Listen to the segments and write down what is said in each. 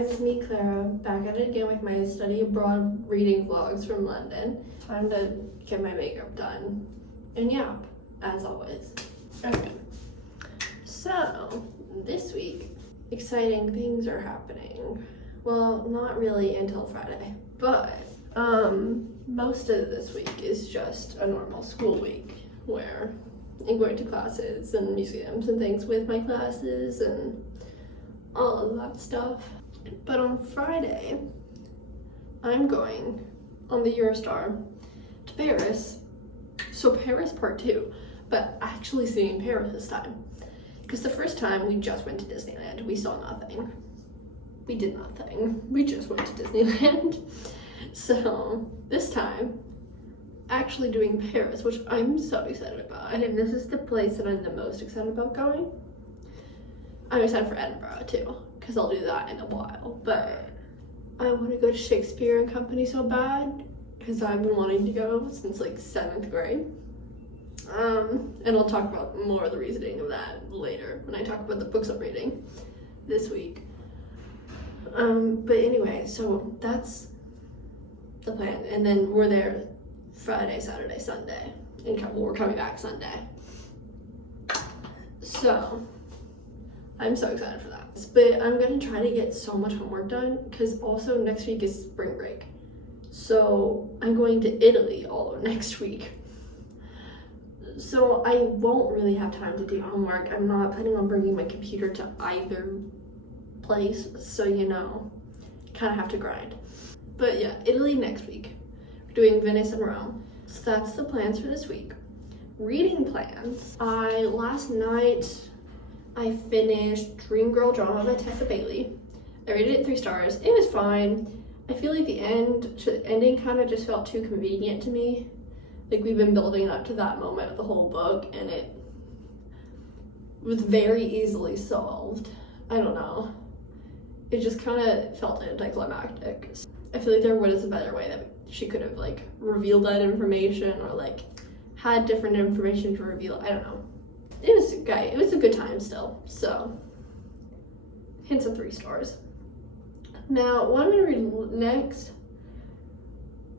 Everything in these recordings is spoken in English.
guys, it's me, Clara, back at it again with my study abroad reading vlogs from London. Time to get my makeup done and yap, as always. Okay, so this week, exciting things are happening. Well, not really until Friday, but most of this week is just a normal school week where I'm going to classes and museums and things with my classes and all of that stuff. But on Friday, I'm going on the Eurostar to Paris. So Paris part 2, but actually seeing Paris this time. Because the first time we just went to Disneyland, we saw nothing. We did nothing. We just went to Disneyland. So this time, actually doing Paris, which I'm so excited about. I think this is the place that I'm the most excited about going. I'm excited for Edinburgh too, because I'll do that in a while. But I want to go to Shakespeare and Company so bad, because I've been wanting to go since like 7th grade. And I'll talk about more of the reasoning of that later when I talk about the books I'm reading this week. But anyway, so that's the plan. And then we're there Friday, Saturday, Sunday, and we're coming back Sunday. So I'm so excited for that. But I'm gonna try to get so much homework done because also next week is spring break. So I'm going to Italy all of next week. So I won't really have time to do homework. I'm not planning on bringing my computer to either place. So, you know, kind of have to grind. But yeah, Italy next week. We're doing Venice and Rome. So that's the plans for this week. Reading plans. Last night, I finished Dream Girl Drama by Tessa. I rated it 3 stars. It was fine. I feel like the ending kind of just felt too convenient to me. Like we've been building up to that moment of the whole book and it was very easily solved. I don't know. It just kind of felt anticlimactic. I feel like there was a better way that she could have like revealed that information or like had different information to reveal. I don't know. It was a good time still. So hints of 3 stars. Now what I'm gonna read next,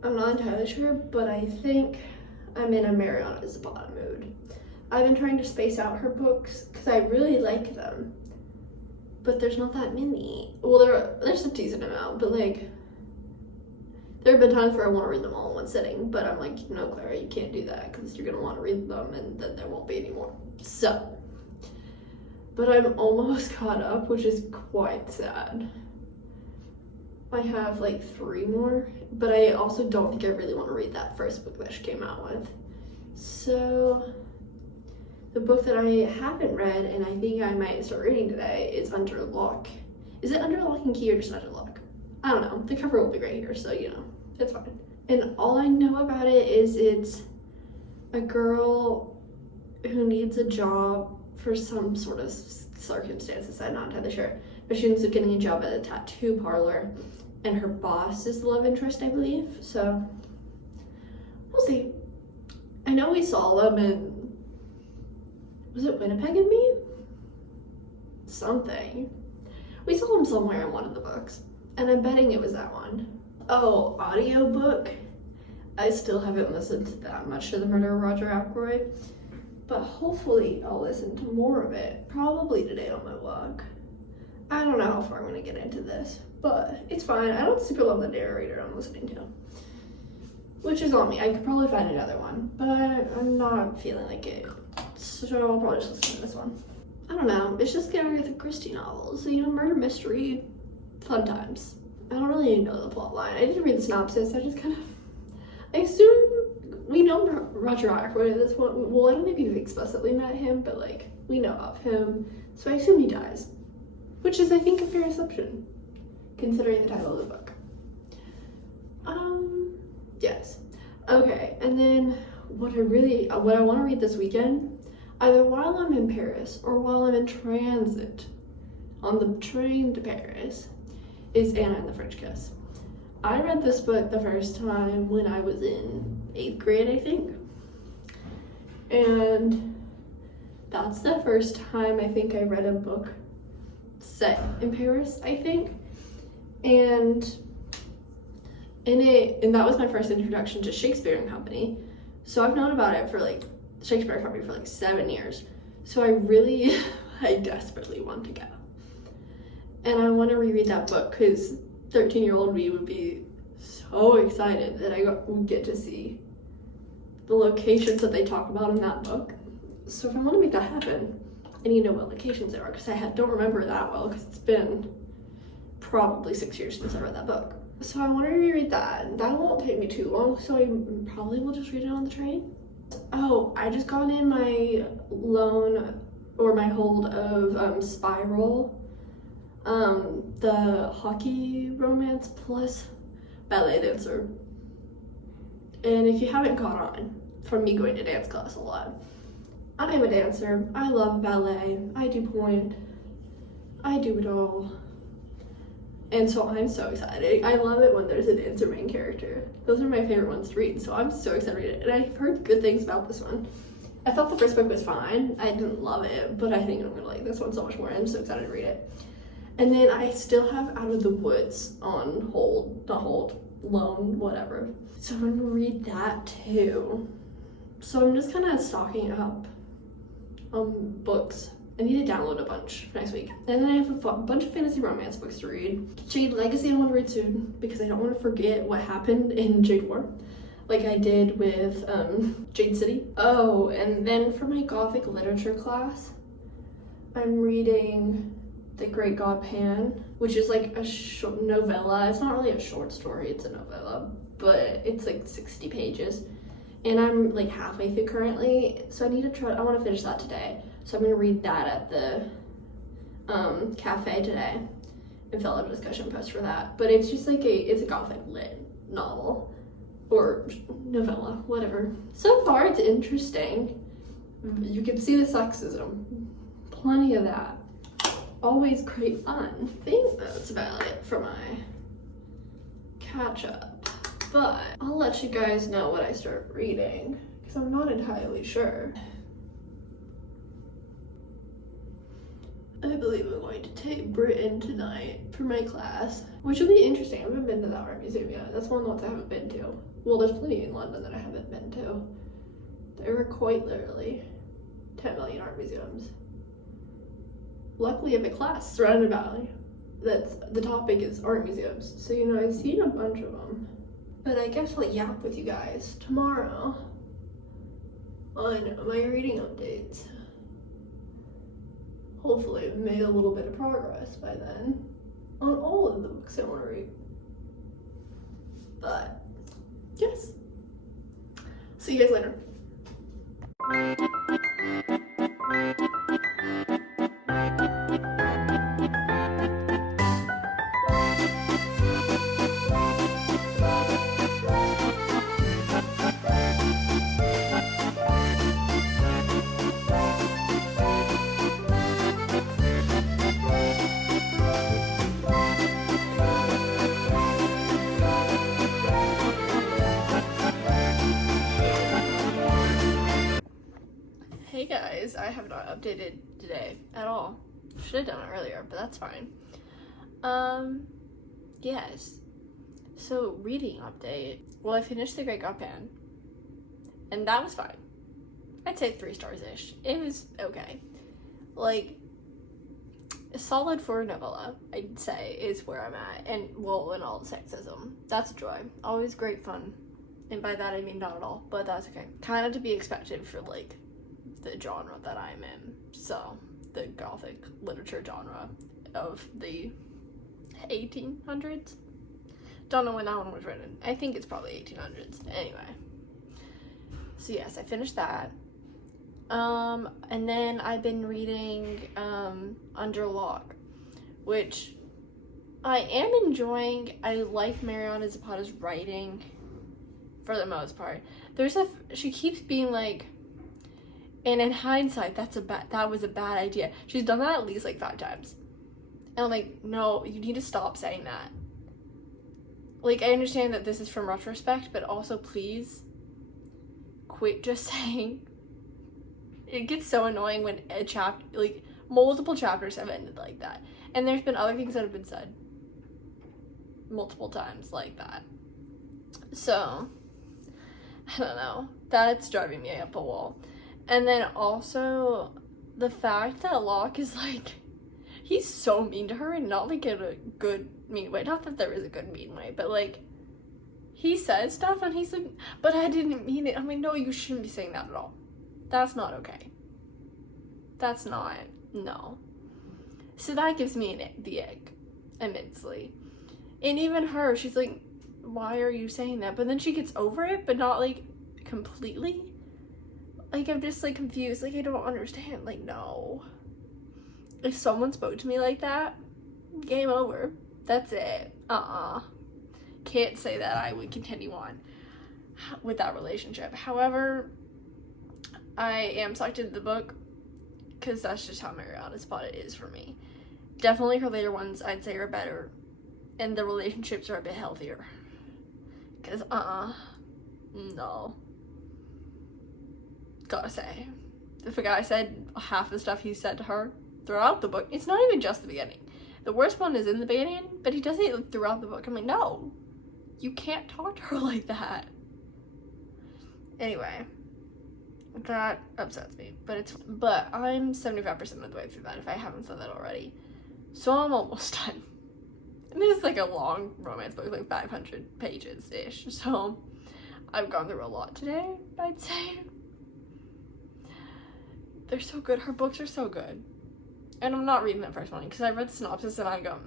I'm not entirely sure, but I think I'm in a Mariana Zapata mood. I've been trying to space out her books because I really like them, but there's not that many. Well, there's a decent amount, but like there have been times where I want to read them all in one sitting, but I'm like, no, Clara, you can't do that because you're gonna want to read them and then there won't be any more. So, but I'm almost caught up, which is quite sad. I have like 3 more, but I also don't think I really want to read that first book that she came out with. So the book that I haven't read and I think I might start reading today is Under Lock. Is it Under Lock and Key or just Under Lock? I don't know. The cover will be right here, so you know, it's fine. And all I know about it is it's a girl who needs a job for some sort of circumstances. I'm not entirely sure, but she ends up getting a job at a tattoo parlor. And her boss is the love interest, I believe. So we'll see. I know we saw them in, was it Winnipeg and Me? Something. We saw them somewhere in one of the books. And I'm betting it was that one. Oh, audiobook. I still haven't listened to that much to The Murder of Roger Ackroyd. But hopefully I'll listen to more of it. Probably today on my walk. I don't know how far I'm going to get into this, but it's fine. I don't super love the narrator I'm listening to, which is on me. I could probably find another one, but I'm not feeling like it, so I'll probably just listen to this one. I don't know. It's just Agatha Christie novels, you know, murder mystery, fun times. I don't really know the plot line. I didn't read the synopsis. I just kind of, I assume we know Roger Ackroyd at this point. Well, I don't think we've explicitly met him, but like we know of him, so I assume he dies. Which is, I think, a fair assumption, considering the title of the book. Yes. Okay, and then what I want to read this weekend, either while I'm in Paris or while I'm in transit on the train to Paris, is Anna and the French Kiss. I read this book the first time when I was in 8th grade, I think. And that's the first time I think I read a book set in Paris, I think. And that was my first introduction to Shakespeare and Company. So I've known about it for like Shakespeare and Company for like 7 years. So I desperately want to go. And I want to reread that book because 13-year-old me would be so excited that I would get to see the locations that they talk about in that book. So if I want to make that happen, I need to know what locations there are because I don't remember that well because it's been probably 6 years since I read that book. So I want to reread that, and that won't take me too long, so I probably will just read it on the train. Oh, I just got in my loan or my hold of Spiral, the hockey romance plus ballet dancer. And if you haven't caught on from me going to dance class a lot, I am a dancer. I love ballet. I do pointe. I do it all. And so I'm so excited. I love it when there's a dancer main character. Those are my favorite ones to read, so I'm so excited to read it. And I've heard good things about this one. I thought the first book was fine. I didn't love it, but I think I'm gonna like this one so much more. I'm so excited to read it. And then I still have Out of the Woods on loan, whatever. So I'm gonna read that too. So I'm just kind of stocking up on books. I need to download a bunch for next week. And then I have a bunch of fantasy romance books to read. Jade Legacy I want to read soon because I don't want to forget what happened in Jade War, like I did with Jade City. Oh, and then for my Gothic literature class, I'm reading The Great God Pan, which is like a short novella. It's not really a short story, it's a novella, but it's like 60 pages. And I'm like halfway through currently, so I want to finish that today. So I'm gonna read that at the cafe today and fill out a discussion post for that. But it's just like it's a Gothic lit novel or novella, whatever. So far it's interesting. You can see the sexism, plenty of that. Always great fun. I think that's about it for my catch up. But I'll let you guys know what I start reading because I'm not entirely sure. I believe I'm going to take Britain tonight for my class, which will be interesting. I haven't been to the art museum yet. That's one of the ones I haven't been to. Well, there's plenty in London that I haven't been to. There are quite literally 10 million art museums. Luckily, I have a class surrounded by that's the topic is art museums. So, you know, I've seen a bunch of them. But I guess I'll yap with you guys tomorrow on my reading updates. Hopefully I've made a little bit of progress by then on all of the books I want to read. But, yes. See you guys later. Hey guys, I have not updated today at all. Should have done it earlier, but that's fine. Yes. So, reading update. Well, I finished The Great God Pan, and that was fine. I'd say 3 stars-ish. It was okay. Like, a solid for a novella, I'd say, is where I'm at. And, well, and all the sexism. That's a joy. Always great fun. And by that I mean not at all, but that's okay. Kind of to be expected for, like, the genre that I'm in. So, the Gothic literature genre of the 1800s. Don't know when that one was written. I think it's probably 1800s. Anyway. So yes, I finished that. And then I've been reading Under Lock, which I am enjoying. I like Mariana Zapata's writing for the most part. She keeps being like, and in hindsight, that was a bad idea. She's done that at least like 5 times. And I'm like, no, you need to stop saying that. Like, I understand that this is from retrospect, but also please quit just saying. It gets so annoying when a chapter, like, multiple chapters have ended like that. And there's been other things that have been said. multiple times like that. So, I don't know. That's driving me up a wall. And then also, the fact that Locke is like, he's so mean to her, and not like in a good, mean way. Not that there is a good, mean way, but like, he says stuff and he's like, but I didn't mean it. I mean, no, you shouldn't be saying that at all. That's not okay. That's not, no. So that gives me the ick immensely. And even her, she's like, why are you saying that? But then she gets over it, but not like completely. Like, I'm just like confused. Like, I don't understand. Like, no. If someone spoke to me like that, game over. That's it. Can't say that I would continue on with that relationship. However, I am sucked into the book because that's just how Mary on the Spot is for me. Definitely her later ones I'd say are better, and the relationships are a bit healthier. Because no. Gotta say, if a guy said half the stuff he said to her throughout the book, it's not even just the beginning. The worst one is in the beginning, but he does it throughout the book. I'm like, no, you can't talk to her like that. Anyway, that upsets me, but I'm 75% of the way through that, if I haven't said that already. So I'm almost done. And this is like a long romance book, like 500 pages-ish, so I've gone through a lot today, I'd say. They're so good. Her books are so good. And I'm not reading that first one because I read the synopsis and I go,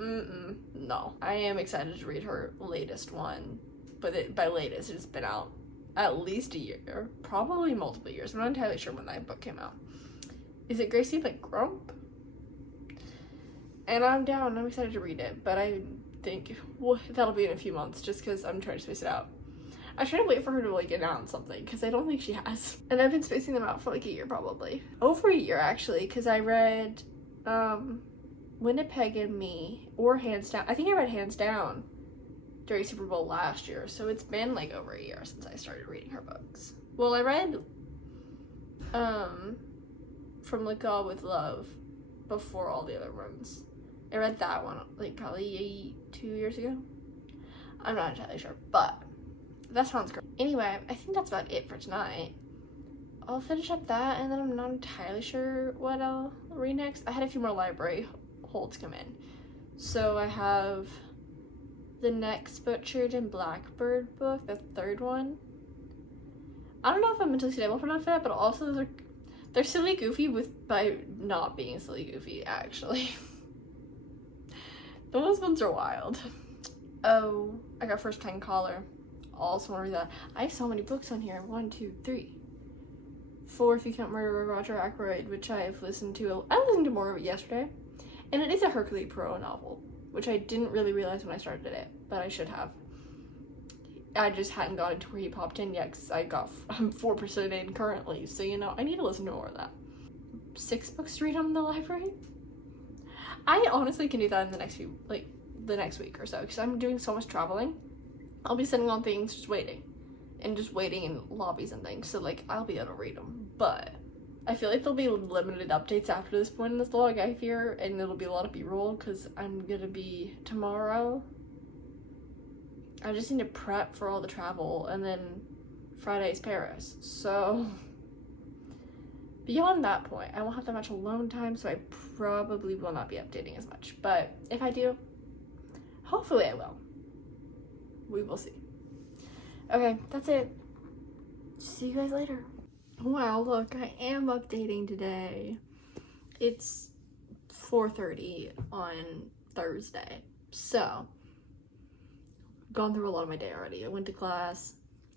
no. I am excited to read her latest one, but by latest, it's been out at least a year, probably multiple years. I'm not entirely sure when that book came out. Is it Gracie by Grump? And I'm down. I'm excited to read it, but I think that'll be in a few months just because I'm trying to space it out. I try to wait for her to like announce something because I don't think she has. And I've been spacing them out for like a year probably. Over a year actually, because I read Winnipeg and Me or Hands Down. I think I read Hands Down during Super Bowl last year, so it's been like over a year since I started reading her books. Well, I read From Look All With Love before all the other ones. I read that one like probably 2 years ago. I'm not entirely sure, but that sounds great. Anyway, I think that's about it for tonight. I'll finish up that, and then I'm not entirely sure what I'll read next. I had a few more library holds come in. So I have the next Butchered and Blackbird book, the third one. I don't know if I'm mentally stable enough for that, but also they're silly goofy by not being silly goofy, actually. Those ones are wild. Oh, I got First Time Caller. Also want to read that. I have so many books on here. 1, 2, 3, 4 if you count Murder by Roger Ackroyd, which I have listened to. I listened to more of it yesterday. And it is a Hercule Poirot novel, which I didn't really realize when I started it, but I should have. I just hadn't gotten to where he popped in yet because I'm 4% in currently, so you know, I need to listen to more of that. 6 books to read on the library? I honestly can do that in the next week or so, because I'm doing so much traveling. I'll be sitting on things just waiting in lobbies and things, so like I'll be able to read them. But I feel like there'll be limited updates after this point in this vlog, I fear, and it'll be a lot of b-roll because I'm gonna be tomorrow. I just need to prep for all the travel, and then Friday's Paris. So beyond that point, I won't have that much alone time, so I probably will not be updating as much. But if I do, hopefully I will. We will see. Okay, that's it. See you guys later. Wow, look, I am updating today. It's 4:30 on Thursday. So, gone through a lot of my day already. I went to class,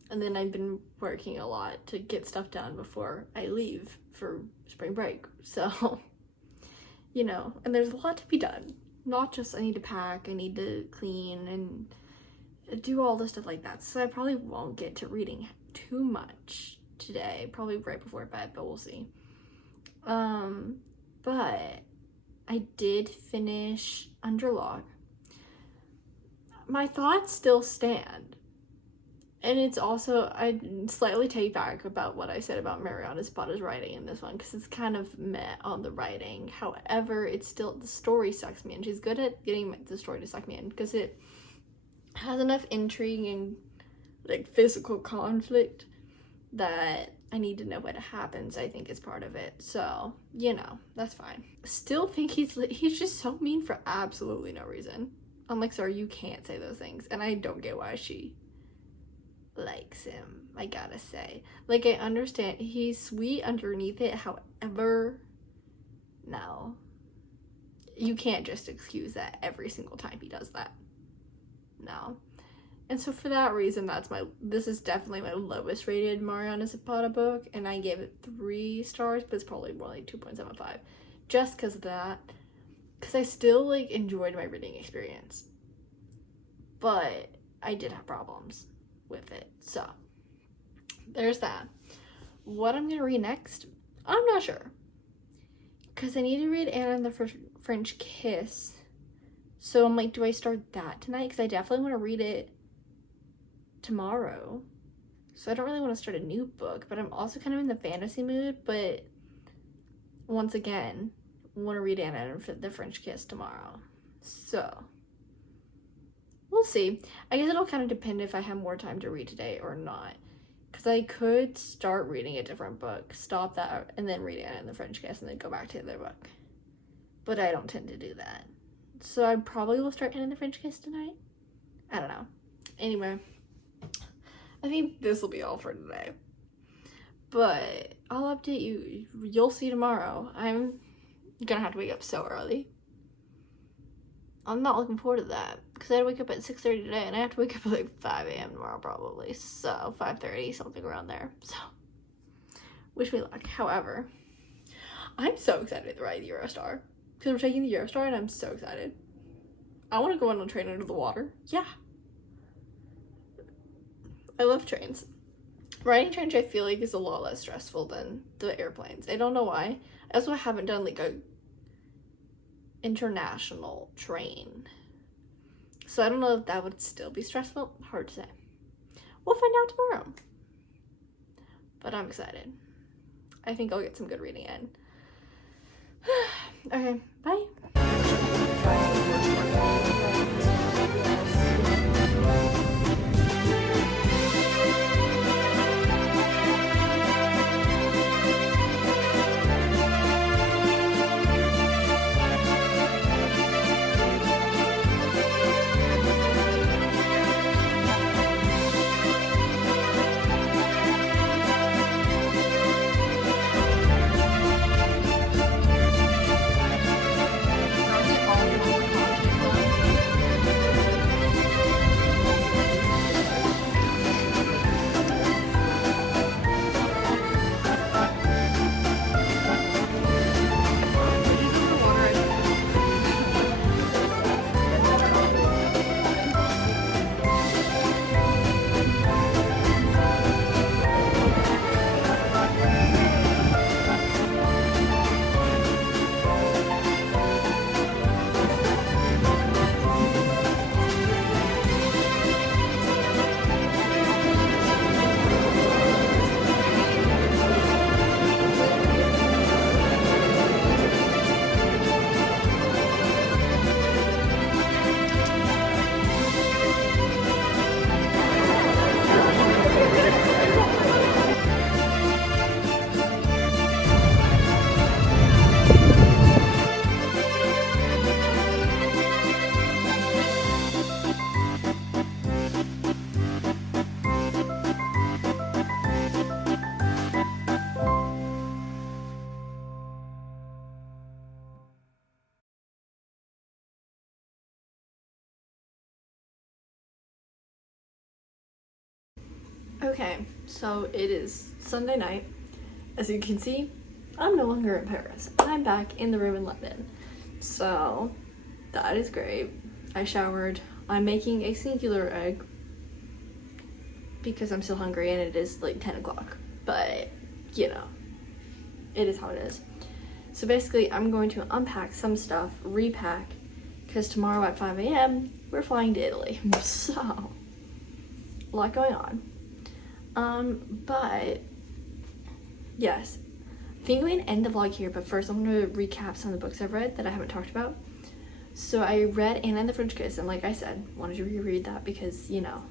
and then I've been working a lot to get stuff done before I leave for spring break. So, you know, and there's a lot to be done. Not just I need to pack, I need to clean, and do all the stuff like that. So I probably won't get to reading too much today, probably right before bed, but we'll see. But I did finish Under Lock. My thoughts still stand. And it's also, I slightly take back about what I said about Mariana Zapata's writing in this one, because it's kind of meh on the writing. However, it's still, the story sucks me in. She's good at getting the story to suck me in, because has enough intrigue and like physical conflict that I need to know what happens, I think is part of it. So, you know, that's fine. Still think he's just so mean for absolutely no reason. I'm like, sorry, you can't say those things. And I don't get why she likes him, I gotta say. Like, I understand he's sweet underneath it, however, no. You can't just excuse that every single time he does that. No. And so for that reason, this is definitely my lowest rated Mariana Zapata book, and I gave it 3 stars, but it's probably more like 2.75, just because of that, because I still, like, enjoyed my reading experience, but I did have problems with it, so there's that. What I'm gonna read next, I'm not sure, because I need to read Anna and the French Kiss, so I'm like, do I start that tonight? Because I definitely want to read it tomorrow, so I don't really want to start a new book, but I'm also kind of in the fantasy mood, but once again, want to read Anna and the French Kiss tomorrow, so we'll see. I guess it'll kind of depend if I have more time to read today or not, because I could start reading a different book, stop that, and then read Anna and the French Kiss, and then go back to the other book, but I don't tend to do that, so I probably will start Anna and the French Kiss tonight. I don't know. Anyway, I think this will be all for today, but I'll update you. You'll see tomorrow. I'm gonna have to wake up so early. I'm not looking forward to that, because I had to wake up at 6:30 today, and I have to wake up at like 5 a.m. tomorrow probably, so 5:30, something around there, so wish me luck. However, I'm so excited to ride the Eurostar, because we're taking the Eurostar, and I'm so excited. I want to go on a train under the water. Yeah. I love trains. Riding trains, I feel like, is a lot less stressful than the airplanes. I don't know why. I also haven't done like a international train, so I don't know if that would still be stressful. Hard to say. We'll find out tomorrow. But I'm excited. I think I'll get some good reading in. Okay, bye. Okay, so it is Sunday night. As you can see, I'm no longer in Paris. I'm back in the room in London. So that is great. I showered. I'm making a singular egg because I'm still hungry and it is like 10 o'clock. But, you know, it is how it is. So basically, I'm going to unpack some stuff, repack, because tomorrow at 5 a.m. we're flying to Italy. So, a lot going on. But yes, I think we can end the vlog here, but first I'm going to recap some of the books I've read that I haven't talked about. So I read Anna and the French Kiss, and like I said, wanted to reread that because, you know,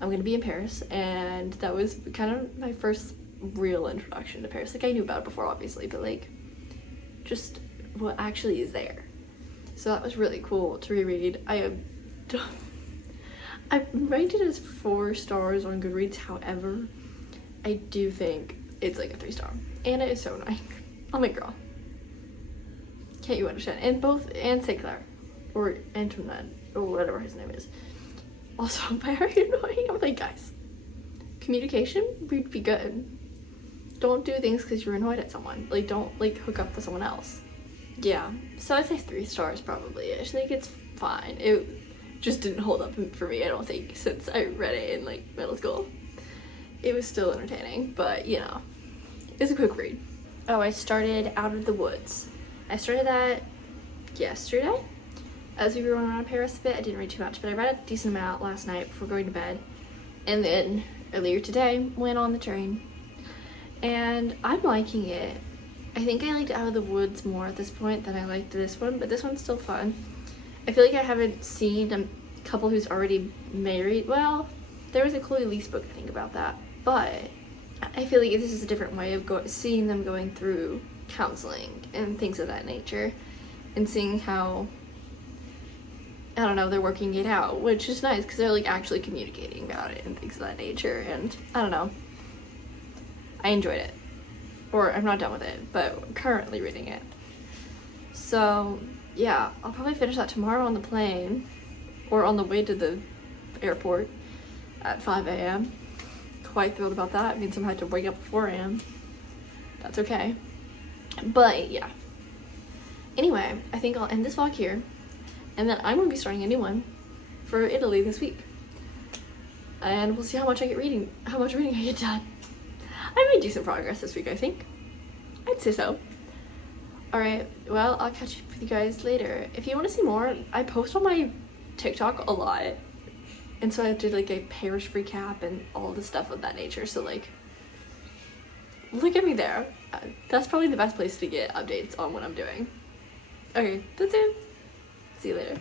I'm gonna be in Paris, and that was kind of my first real introduction to Paris. Like, I knew about it before, obviously, but like, just what actually is there. So that was really cool to reread. I rated it as 4 stars on Goodreads. However, I do think it's like a 3-star. Anna is so annoying. Oh my girl. Can't you understand? And St. Clair, or Antoinette, or whatever his name is. Also very annoying. I'm like, guys, communication would be good. Don't do things because you're annoyed at someone. Like, don't like hook up with someone else. Yeah, so I'd say 3 stars probably. I think it's fine. It just didn't hold up for me, I don't think, since I read it in like middle school. It was still entertaining, but you know, it's a quick read. Oh, I started Out of the Woods. I started that yesterday. As we were running around Paris a bit, I didn't read too much, but I read a decent amount last night before going to bed. And then earlier today, went on the train. And I'm liking it. I think I liked Out of the Woods more at this point than I liked this one, but this one's still fun. I feel like I haven't seen a couple who's already married. Well, there was a Chloe Lease book, I think, about that. But I feel like this is a different way of seeing them going through counseling and things of that nature, and seeing how, I don't know, they're working it out, which is nice because they're like actually communicating about it and things of that nature. And I don't know, I enjoyed it. Or I'm not done with it, but I'm currently reading it. So yeah, I'll probably finish that tomorrow on the plane, or on the way to the airport at 5 a.m. Quite thrilled about that. It means I might have to wake up at 4 a.m. That's okay. But yeah. Anyway, I think I'll end this vlog here, and then I'm gonna be starting a new one for Italy this week. And we'll see how much reading I get done. I made decent progress this week, I think. I'd say so. Alright, well, I'll catch up with you guys later. If you want to see more, I post on my TikTok a lot. And so I did like a Paris recap and all the stuff of that nature. So like, look at me there. That's probably the best place to get updates on what I'm doing. Okay, that's it. See you later.